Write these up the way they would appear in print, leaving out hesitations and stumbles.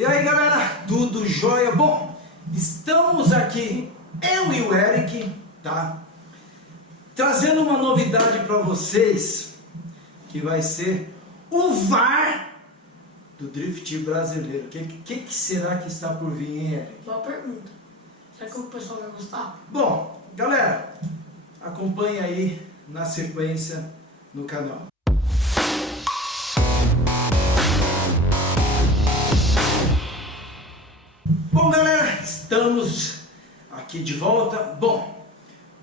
E aí galera, tudo jóia? Bom, estamos aqui, eu e o Eric, tá? Trazendo uma novidade para vocês, que vai ser o VAR do Drift brasileiro. O que será que está por vir, hein, Eric? Boa pergunta. Será que o pessoal vai gostar? Bom, galera, acompanhe aí na sequência no canal. Bom galera, estamos aqui de volta. Bom,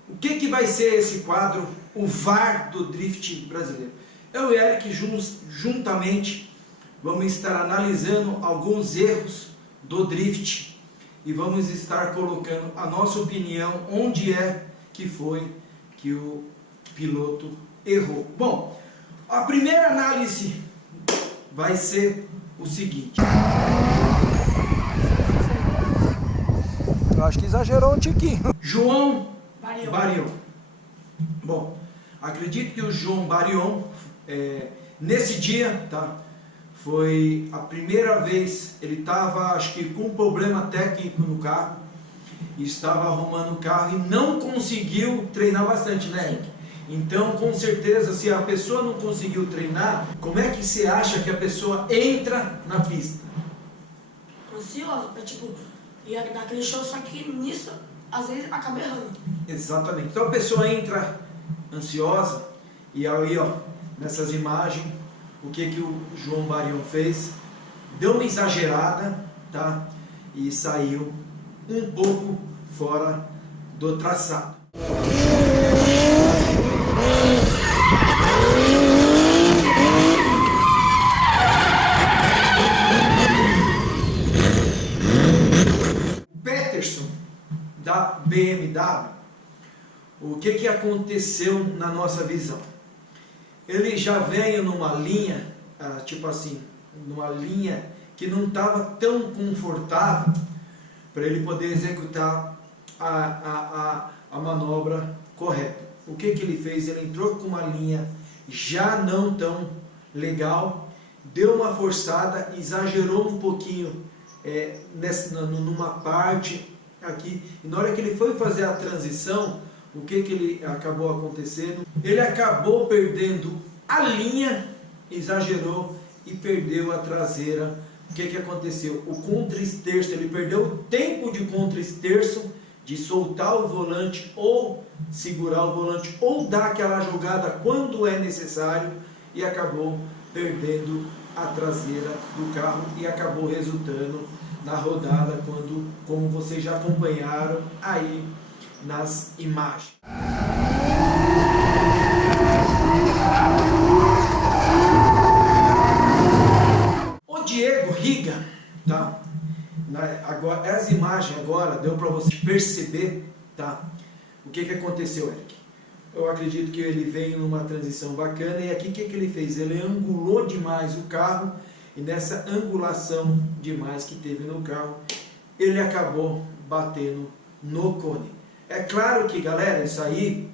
o que vai ser esse quadro, o VAR do Drift brasileiro? Eu e o Eric juntamente vamos estar analisando alguns erros do Drift e vamos estar colocando a nossa opinião onde é que foi que o piloto errou. Bom, a primeira análise vai ser o seguinte. Eu acho que exagerou um tiquinho. João Barion. Bom, acredito que o João Barion, nesse dia, tá, foi a primeira vez, ele estava, acho que com um problema técnico no carro, e estava arrumando o carro e não conseguiu treinar bastante, né, Eric? Então, com certeza, se a pessoa não conseguiu treinar, como é que você acha que a pessoa entra na pista? Ansiosa, ia dar aquele show, só que nisso, às vezes, acaba errando. Exatamente. Então a pessoa entra ansiosa e aí, ó, nessas imagens, o que o João Barion fez? Deu uma exagerada, tá? E saiu um pouco fora do traçado. Da BMW, o que aconteceu na nossa visão? Ele já veio numa linha, tipo assim, numa linha que não estava tão confortável para ele poder executar a manobra correta. O que ele fez? Ele entrou com uma linha já não tão legal, deu uma forçada, exagerou um pouquinho numa parte aqui, e na hora que ele foi fazer a transição, o que ele acabou acontecendo? Ele acabou perdendo a linha, exagerou e perdeu a traseira. O que aconteceu? O contra-esterço, ele perdeu o tempo de contra-esterço, de soltar o volante ou segurar o volante ou dar aquela jogada quando é necessário, e acabou perdendo a traseira do carro e acabou resultando na rodada, como vocês já acompanharam aí nas imagens. O Diego Riga, tá? Agora, as imagens agora deu para você perceber, tá? O que aconteceu, Eric? Eu acredito que ele veio numa transição bacana e aqui o que ele fez? Ele angulou demais o carro. E nessa angulação demais que teve no carro, ele acabou batendo no cone. É claro que, galera, isso aí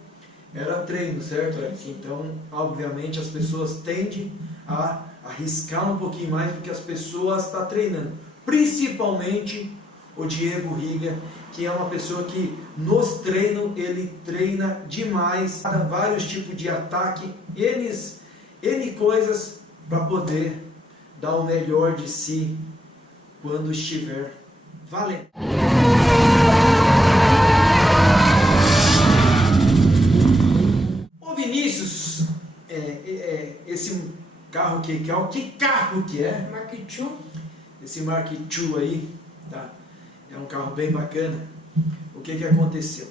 era treino, certo? Então, obviamente, as pessoas tendem a arriscar um pouquinho mais do que as pessoas estão treinando. Principalmente o Diego Riga, que é uma pessoa que nos treinos, ele treina demais, dá vários tipos de ataque, N coisas para poder dar o melhor de si quando estiver valendo. O Vinícius, esse carro que carro que é? Mark II. Esse Mark II aí, tá? É um carro bem bacana. O que aconteceu?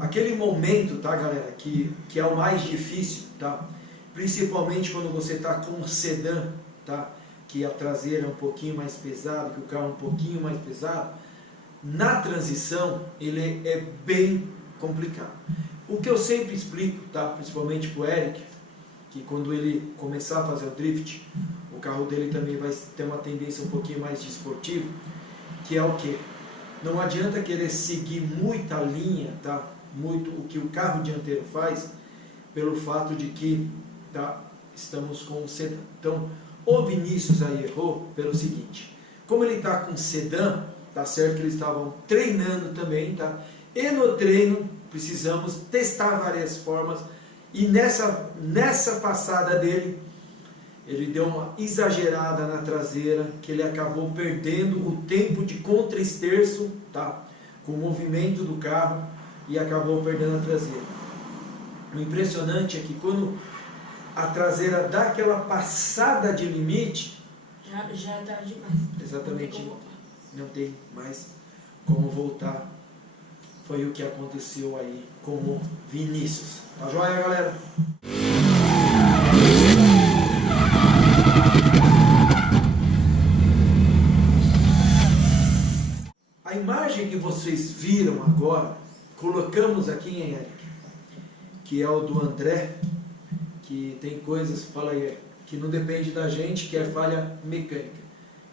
Aquele momento, tá, galera, que é o mais difícil, tá? Principalmente quando você está com um sedã, tá? Que a traseira é um pouquinho mais pesada, que o carro é um pouquinho mais pesado. Na transição, ele é bem complicado. O que eu sempre explico, tá? Principalmente para o Eric, que quando ele começar a fazer o drift, o carro dele também vai ter uma tendência um pouquinho mais de esportivo, que é o quê? Não adianta querer seguir muita linha, tá? Muito o que o carro dianteiro faz, pelo fato de que, tá, estamos com o sedã. Então, O Vinícius aí errou pelo seguinte, como ele está com sedã, tá certo que eles estavam treinando também, tá? E no treino precisamos testar várias formas, e nessa passada dele, ele deu uma exagerada na traseira, que ele acabou perdendo o tempo de contra-esterço, tá? Com o movimento do carro, e acabou perdendo a traseira. O impressionante é que quando a traseira dá aquela passada de limite, Já é tarde demais. exatamente, não tem mais como voltar. Foi o que aconteceu aí com o Vinícius. Tá joia, galera? A imagem que vocês viram agora, colocamos aqui em Eric, que é o do André, que tem coisas, fala aí, que não depende da gente, que é falha mecânica.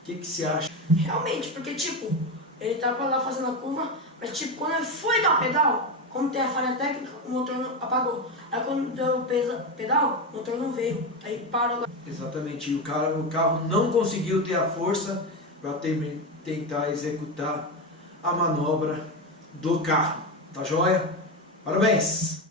O que você acha? Realmente, porque tipo, ele tava lá fazendo a curva, mas tipo, quando ele foi dar o pedal, como tem a falha técnica, o motor não apagou. Aí quando deu o pedal, o motor não veio, aí parou. Exatamente, e o carro não conseguiu ter a força para tentar executar a manobra do carro. Tá joia? Parabéns!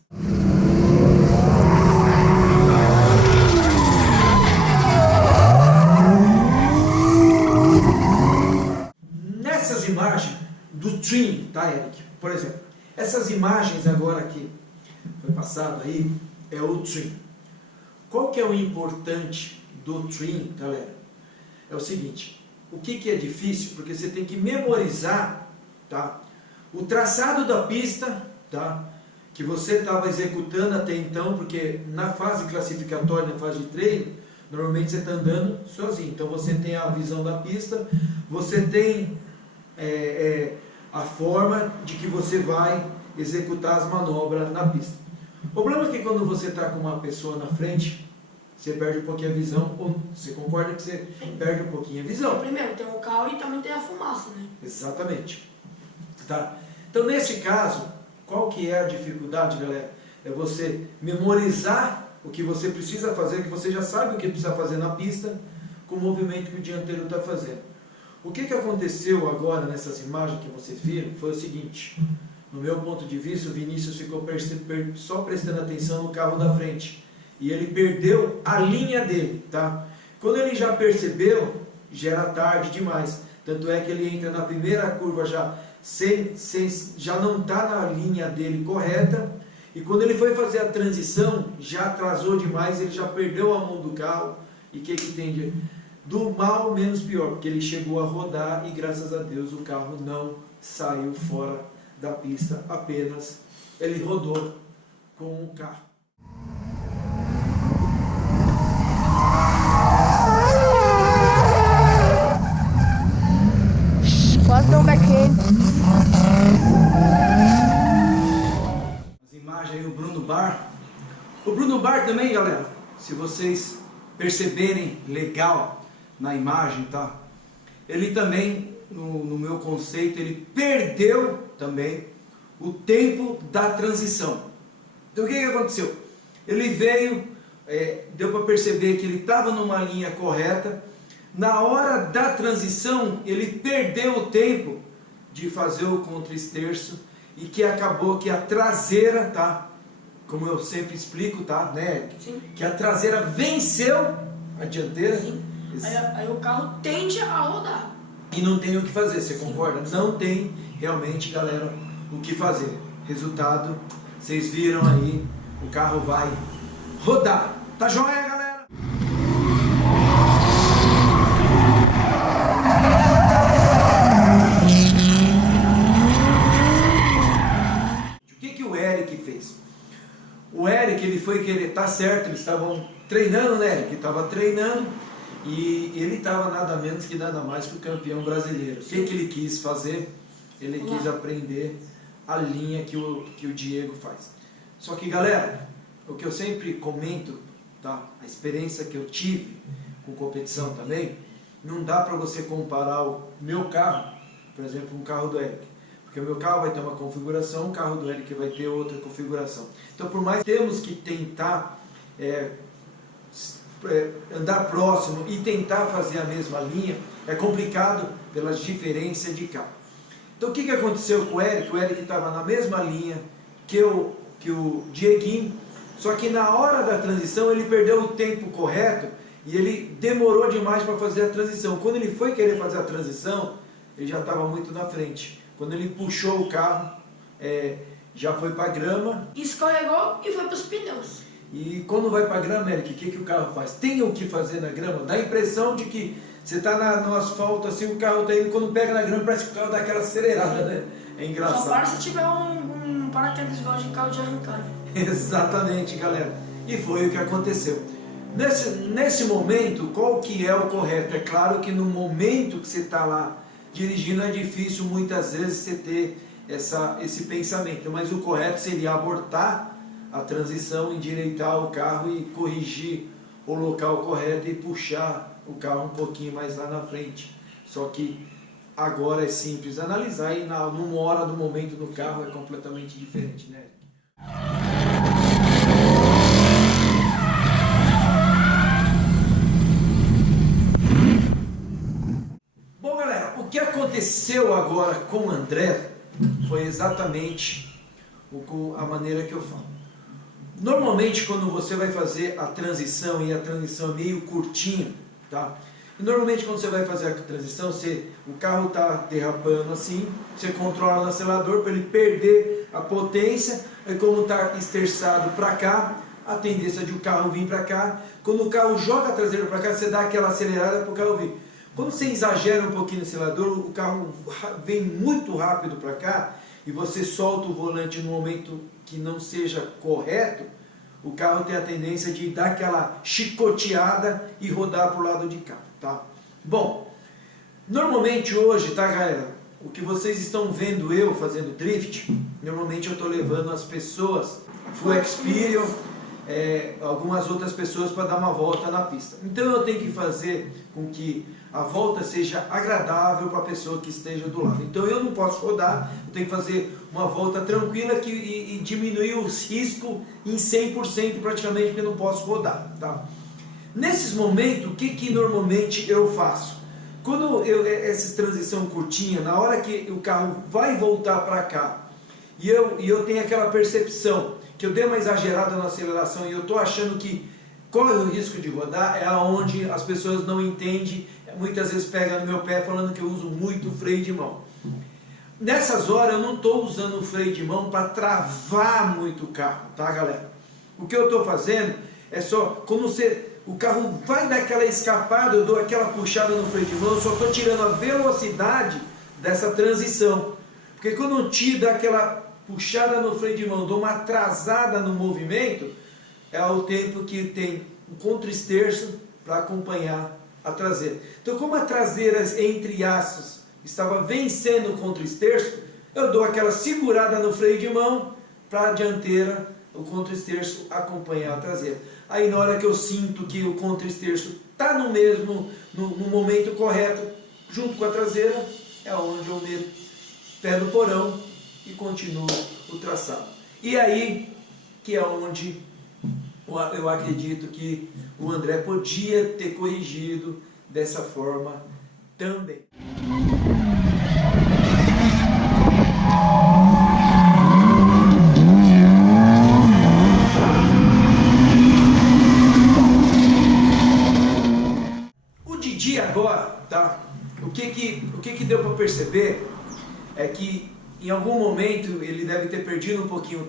Nessas imagens do trim, tá, Eric? Por exemplo, essas imagens agora que foi passado aí, é o trim. Qual que é o importante do trim, galera? É o seguinte, o que é difícil? Porque você tem que memorizar, tá, o traçado da pista, tá, que você estava executando até então, porque na fase classificatória, na fase de treino, normalmente você está andando sozinho. Então você tem a visão da pista, você tem a forma de que você vai executar as manobras na pista. O problema é que quando você está com uma pessoa na frente, você perde um pouquinho a visão, ou você concorda que você perde um pouquinho a visão? Primeiro tem o carro e também tem a fumaça, né? Exatamente. Tá? Então nesse caso, qual que é a dificuldade, galera? É você memorizar o que você precisa fazer, que você já sabe o que precisa fazer na pista, com o movimento que o dianteiro está fazendo. O que aconteceu agora nessas imagens que vocês viram foi o seguinte, no meu ponto de vista, o Vinícius ficou só prestando atenção no carro da frente, e ele perdeu a linha dele, tá? Quando ele já percebeu, já era tarde demais, tanto é que ele entra na primeira curva já não está na linha dele correta, e quando ele foi fazer a transição, já atrasou demais, ele já perdeu a mão do carro, e o que tem de... do mal menos pior, porque ele chegou a rodar e graças a Deus o carro não saiu fora da pista, apenas ele rodou com o carro. Quase deu um backhand. As imagens aí, o Bruno Bar. O Bruno Bar também, galera, se vocês perceberem legal na imagem, tá? Ele também, no meu conceito, ele perdeu também o tempo da transição. Então o que aconteceu? Ele veio, deu para perceber que ele estava numa linha correta. Na hora da transição, ele perdeu o tempo de fazer o contra-esterço e que acabou que a traseira, tá? Como eu sempre explico, tá, né? Sim. Que a traseira venceu a dianteira. Sim. Aí o carro tende a rodar. E não tem o que fazer, você concorda? Não tem realmente, galera, o que fazer. Resultado, vocês viram aí, o carro vai rodar. Tá joia, galera? O que o Eric fez? O Eric, ele foi querer, tá certo, eles estavam treinando, né, Eric? Estava treinando e ele estava nada menos que nada mais que o campeão brasileiro. O que ele quis fazer? Ele quis aprender a linha que o Diego faz. Só que, galera, o que eu sempre comento, tá? A experiência que eu tive com competição também, não dá para você comparar o meu carro, por exemplo, com o carro do Eric. Porque o meu carro vai ter uma configuração, o carro do Eric vai ter outra configuração. Então, por mais que temos que tentar andar próximo e tentar fazer a mesma linha, é complicado pelas diferenças de carro. Então o que aconteceu com o Eric? O Eric estava na mesma linha que o Dieguinho, só que na hora da transição ele perdeu o tempo correto e ele demorou demais para fazer a transição. Quando ele foi querer fazer a transição, ele já estava muito na frente. Quando ele puxou o carro, já foi para a grama. Escorregou e foi para os pneus. E quando vai para a grama, Eric, o que o carro faz? Tem o que fazer na grama? Dá a impressão de que você está no asfalto, assim, o carro está indo, quando pega na grama, parece que o carro dá aquela acelerada, né? É engraçado. Só para se tiver um paraquedas igual de carro de arrancar. Exatamente, galera. E foi o que aconteceu. Nesse momento, qual que é o correto? É claro que no momento que você está lá dirigindo, é difícil muitas vezes você ter esse pensamento, mas o correto seria abortar a transição, endireitar o carro e corrigir o local correto e puxar o carro um pouquinho mais lá na frente. Só que agora é simples analisar e numa hora do momento do carro é completamente diferente, né? Bom, galera, o que aconteceu agora com o André foi exatamente a maneira que eu falo. Normalmente quando você vai fazer a transição, e a transição é meio curtinha, tá? E normalmente quando você vai fazer a transição, o carro está derrapando assim, você controla o acelerador para ele perder a potência, e como está esterçado para cá, a tendência de o carro vir para cá, quando o carro joga a traseira para cá, você dá aquela acelerada para o carro vir. Quando você exagera um pouquinho no acelerador, o carro vem muito rápido para cá, e você solta o volante no momento que não seja correto, o carro tem a tendência de dar aquela chicoteada e rodar para o lado de cá, tá? Bom, normalmente hoje, tá, galera, o que vocês estão vendo eu fazendo drift, normalmente eu estou levando as pessoas, Full Experience, algumas outras pessoas para dar uma volta na pista. Então eu tenho que fazer com que a volta seja agradável para a pessoa que esteja do lado. Então eu não posso rodar, eu tenho que fazer uma volta tranquila e diminuir os riscos em 100% praticamente, porque eu não posso rodar, tá? Nesses momentos, o que normalmente eu faço? Quando essa transição curtinha, na hora que o carro vai voltar para cá, e eu tenho aquela percepção que eu dei uma exagerada na aceleração e eu estou achando que corre o risco de rodar, é aonde as pessoas não entendem, muitas vezes pegam no meu pé falando que eu uso muito freio de mão. Nessas horas eu não estou usando o freio de mão para travar muito o carro, tá, galera? O que eu estou fazendo é só, quando o carro vai dar aquela escapada, eu dou aquela puxada no freio de mão, eu só estou tirando a velocidade dessa transição. Porque quando eu tiro aquela puxada no freio de mão, dou uma atrasada no movimento, é o tempo que tem um contra-esterço para acompanhar a traseira. Então, como a traseira, entre aspas, estava vencendo o contra-esterço, eu dou aquela segurada no freio de mão para a dianteira, o contra-esterço acompanhar a traseira. Aí na hora que eu sinto que o contra-esterço está no momento correto, junto com a traseira, é onde eu meto pé no porão e continuo o traçado. E aí que é onde eu acredito que o André podia ter corrigido dessa forma também. O Didi agora, tá? O que deu para perceber é que em algum momento ele deve ter perdido um pouquinho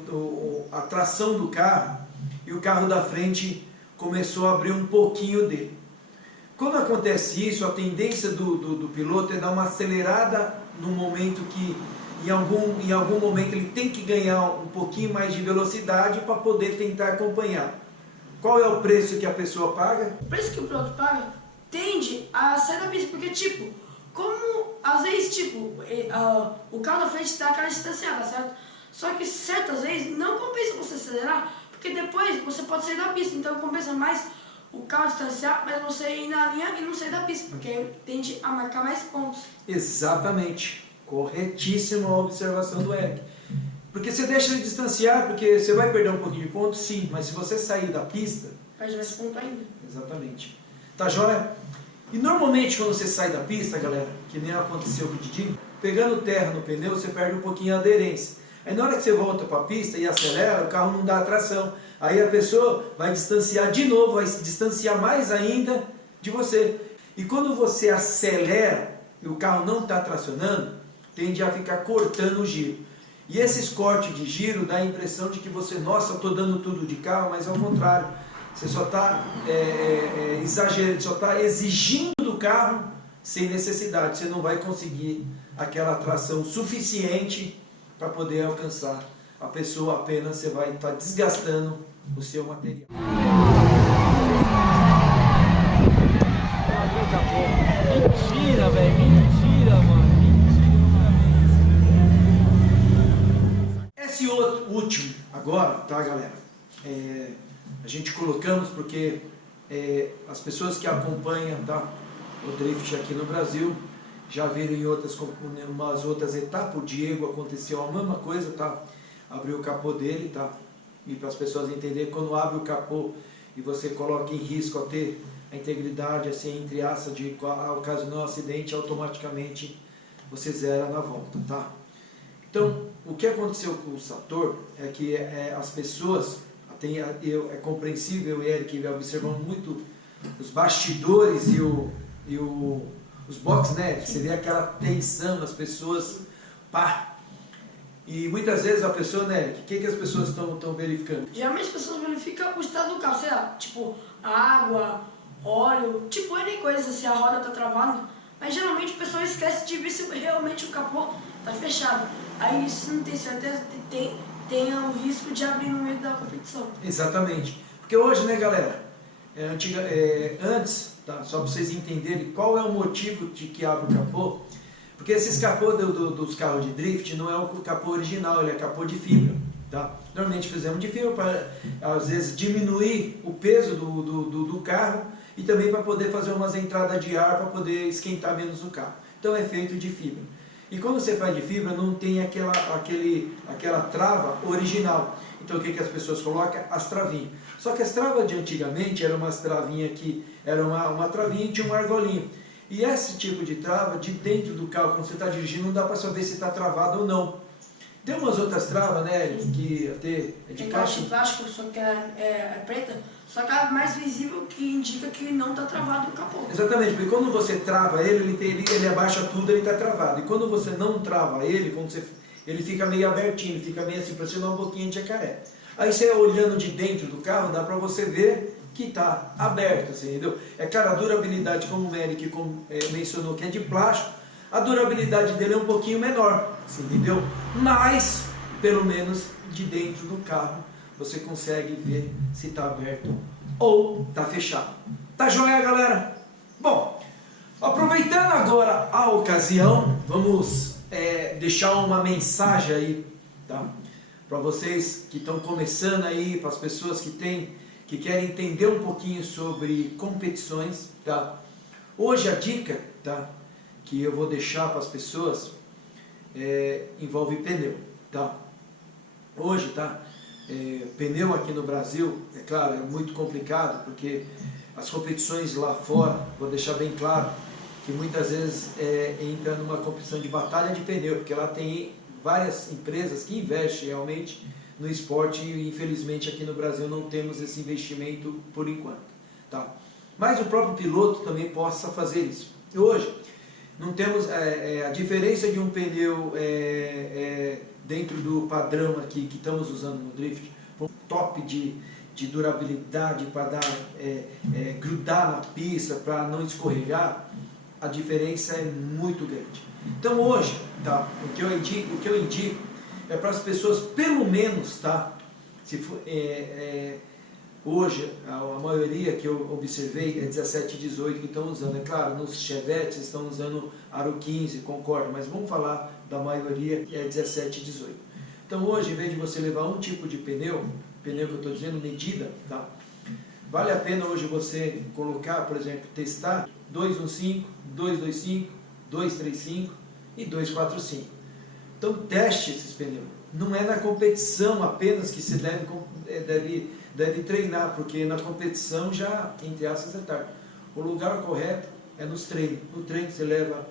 a tração do carro e o carro da frente começou a abrir um pouquinho dele. Quando acontece isso, a tendência do piloto é dar uma acelerada no momento que em algum momento ele tem que ganhar um pouquinho mais de velocidade para poder tentar acompanhar. Qual é o preço que a pessoa paga? O preço que o piloto paga tende a sair da pista, porque como às vezes o carro da frente dá aquela distanciada, certo? Só que certas vezes não compensa você acelerar, porque depois você pode sair da pista, então compensa mais o carro distanciar, mas você ir na linha e não sair da pista, porque tende a marcar mais pontos. Exatamente, corretíssima a observação do Eric. Porque você deixa ele distanciar, porque você vai perder um pouquinho de ponto, sim, mas se você sair da pista, Faz mais ponto ainda. Exatamente. Tá joia? E normalmente quando você sai da pista, galera, que nem aconteceu com o Didi, pegando terra no pneu, você perde um pouquinho a aderência. Aí na hora que você volta para a pista e acelera, o carro não dá tração. Aí a pessoa vai distanciar de novo, vai se distanciar mais ainda de você. E quando você acelera e o carro não está tracionando, tende a ficar cortando o giro. E esses cortes de giro dá a impressão de que você, nossa, estou dando tudo de carro, mas ao contrário. Você só está exagerando, só está exigindo do carro sem necessidade. Você não vai conseguir aquela tração suficiente para poder alcançar a pessoa, apenas você vai estar desgastando o seu material. Mentira, velho, mentira, mano. Esse outro, último agora, tá, galera? A gente colocamos porque as pessoas que acompanham, tá, o drift aqui no Brasil já viram em umas outras etapas. O Diego aconteceu a mesma coisa, tá? Abriu o capô dele, tá? E para as pessoas entenderem, quando abre o capô e você coloca em risco a ter a integridade, assim, entre aspas, de ocasionar um acidente, automaticamente você zera na volta, tá? Então, o que aconteceu com o Sator é que as pessoas, é compreensível, Eric, observando muito os bastidores e os box, né? Você vê aquela tensão nas pessoas, pá! E muitas vezes a pessoa, né, o que as pessoas estão verificando? Geralmente as pessoas verificam o estado do carro, sei lá, tipo água, óleo, tipo N coisa, se a roda tá travada. Mas geralmente o pessoal esquece de ver se realmente o capô tá fechado. Aí se não tem certeza, tem o risco de abrir no meio da competição. Exatamente. Porque hoje, né, galera, antes, tá, só para vocês entenderem qual é o motivo de que abre o capô. Porque esses capô dos carros de drift não é o capô original, ele é capô de fibra. Tá? Normalmente fizemos de fibra para, às vezes, diminuir o peso do carro e também para poder fazer umas entradas de ar para poder esquentar menos o carro. Então é feito de fibra. E quando você faz de fibra, não tem aquela trava original. Então o que as pessoas colocam? As travinhas. Só que as travas de antigamente eram umas travinhas que era uma travinha e tinha uma argolinha. E esse tipo de trava, de dentro do carro, quando você está dirigindo, não dá para saber se está travado ou não. Tem umas outras travas, né, que até é de plástico, só que é preta, só que é mais visível, que indica que não está travado o capô. Exatamente, porque quando você trava ele abaixa tudo, ele está travado. E quando você não trava ele, ele fica meio abertinho, ele fica meio assim, parecendo uma boquinha de jacaré. Aí você olhando de dentro do carro, dá para você ver que está aberto, assim, entendeu? É claro, a durabilidade, como o Eric mencionou, que é de plástico, a durabilidade dele é um pouquinho menor, assim, entendeu? Mas, pelo menos, de dentro do carro, você consegue ver se está aberto ou está fechado. Tá joia, galera? Bom, aproveitando agora a ocasião, vamos deixar uma mensagem aí, tá? Para vocês que estão começando aí, para as pessoas que querem entender um pouquinho sobre competições, tá? Hoje a dica, tá, que eu vou deixar para as pessoas envolve pneu, tá? Hoje, tá? Pneu aqui no Brasil, é claro, é muito complicado, porque as competições lá fora, vou deixar bem claro, que muitas vezes entra numa competição de batalha de pneu, porque lá tem várias empresas que investem realmente no esporte e infelizmente aqui no Brasil não temos esse investimento por enquanto, tá? Mas o próprio piloto também possa fazer isso. Hoje não temos a diferença de um pneu dentro do padrão aqui que estamos usando no drift, um top de durabilidade para grudar na pista, para não escorregar, a diferença é muito grande. Então hoje, tá, o que eu indico é para as pessoas, pelo menos, tá? Se for, hoje, a maioria que eu observei é 17 e 18 que estão usando. É claro, nos Chevettes estão usando Aro 15, concordo, mas vamos falar da maioria que é 17 e 18. Então hoje, em vez de você levar um tipo de pneu que eu estou dizendo, medida, tá? Vale a pena hoje você colocar, por exemplo, testar 215, 225, 235 e 245. Então teste esses pneus. Não é na competição apenas que se deve deve treinar, porque na competição já, entre aspas, é tarde. O lugar correto é nos treinos. No treino você leva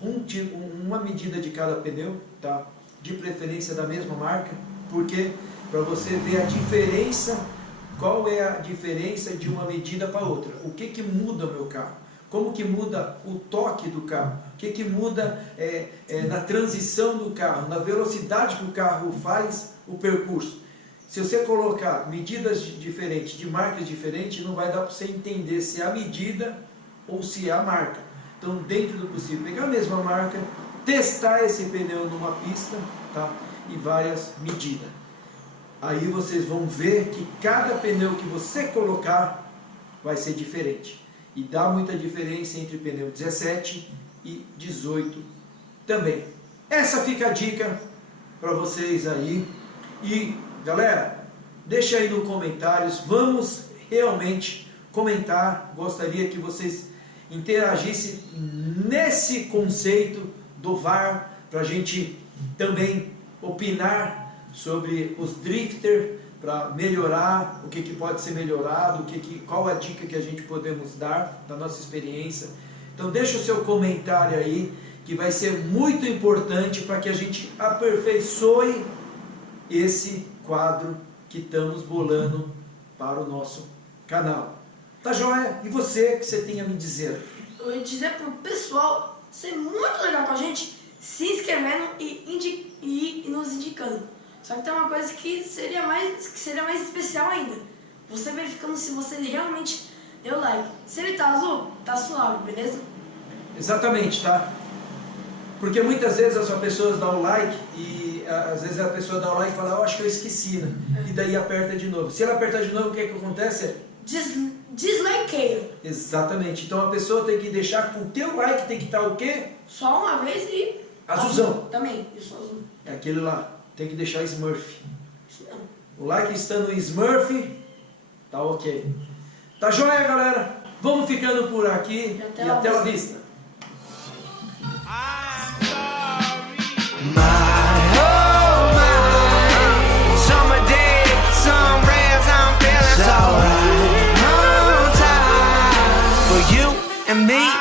uma medida de cada pneu, tá? De preferência da mesma marca, porque para você ver a diferença, qual é a diferença de uma medida para outra. O que muda o meu carro? Como que muda o toque do carro? O que muda na transição do carro, na velocidade que o carro faz o percurso? Se você colocar medidas diferentes, de marcas diferentes, não vai dar para você entender se é a medida ou se é a marca. Então, dentro do possível, pegar a mesma marca, testar esse pneu numa pista, tá? E várias medidas. Aí vocês vão ver que cada pneu que você colocar vai ser diferente. E dá muita diferença entre pneu 17 e 18 também. Essa fica a dica para vocês aí. E galera, deixa aí nos comentários, vamos realmente comentar. Gostaria que vocês interagissem nesse conceito do VAR, para a gente também opinar sobre os drifter, para melhorar, o que pode ser melhorado, qual a dica que a gente podemos dar da nossa experiência. Então deixa o seu comentário aí, que vai ser muito importante para que a gente aperfeiçoe esse quadro que estamos bolando para o nosso canal. Tá joia? E você, que você tem a me dizer? Eu ia dizer pro pessoal ser muito legal com a gente, se inscrevendo e nos indicando. Só que tem uma coisa que seria mais especial ainda. Você verificando se você realmente deu like. Se ele tá azul, tá suave, beleza? Exatamente, tá? Porque muitas vezes as pessoas dão o like e às vezes a pessoa dá o like e fala, eu acho que eu esqueci, né? E daí aperta de novo. Se ela apertar de novo, o que acontece? Dislikeio. Exatamente. Então a pessoa tem que deixar com o teu like, tem que estar o quê? Só uma vez e... azulzão. Também, isso azul. É aquele lá. Tem que deixar Smurf. Isso mesmo. O like estando em Smurf, tá ok. Tá joia, galera? Vamos ficando por aqui e até a vista. And me